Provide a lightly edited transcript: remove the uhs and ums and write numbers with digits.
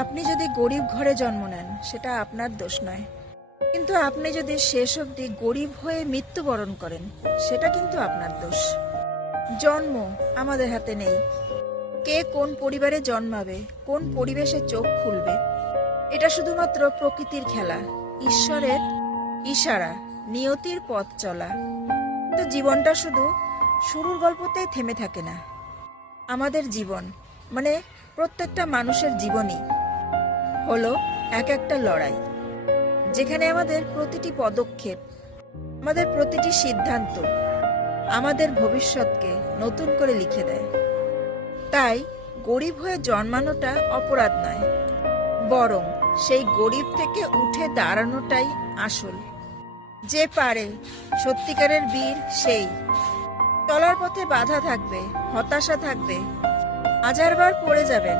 আপনি যদি গরিব ঘরে জন্ম নেন সেটা আপনার দোষ নয়, কিন্তু আপনি যদি শেষ অবধি গরিব হয়ে মৃত্যুবরণ করেন সেটা কিন্তু আপনার দোষ। জন্ম আমাদের হাতে নেই। কে কোন পরিবারে জন্মাবে, কোন পরিবেশে চোখ খুলবে, এটা শুধুমাত্র প্রকৃতির খেলা, ঈশ্বরের ইশারা, নিয়তির পথ চলা। তো জীবনটা শুধু শুরুর গল্পতেই থেমে থাকে না। আমাদের জীবন মানে প্রত্যেকটা মানুষের জীবনই হলো এক একটা লড়াই, যেখানে আমাদের প্রতিটি পদক্ষেপ, আমাদের প্রতিটি সিদ্ধান্ত আমাদের ভবিষ্যৎকে নতুন করে লিখে দেয়। তাই গরিব হয়ে জন্মানোটা অপরাধ নয়, বরং সেই গরিব থেকে উঠে দাঁড়ানোটাই আসল। যে পারে সত্যিকারের বীর সেই। চলার পথে বাধা থাকবে, হতাশা থাকবে, হাজারবার পড়ে যাবেন,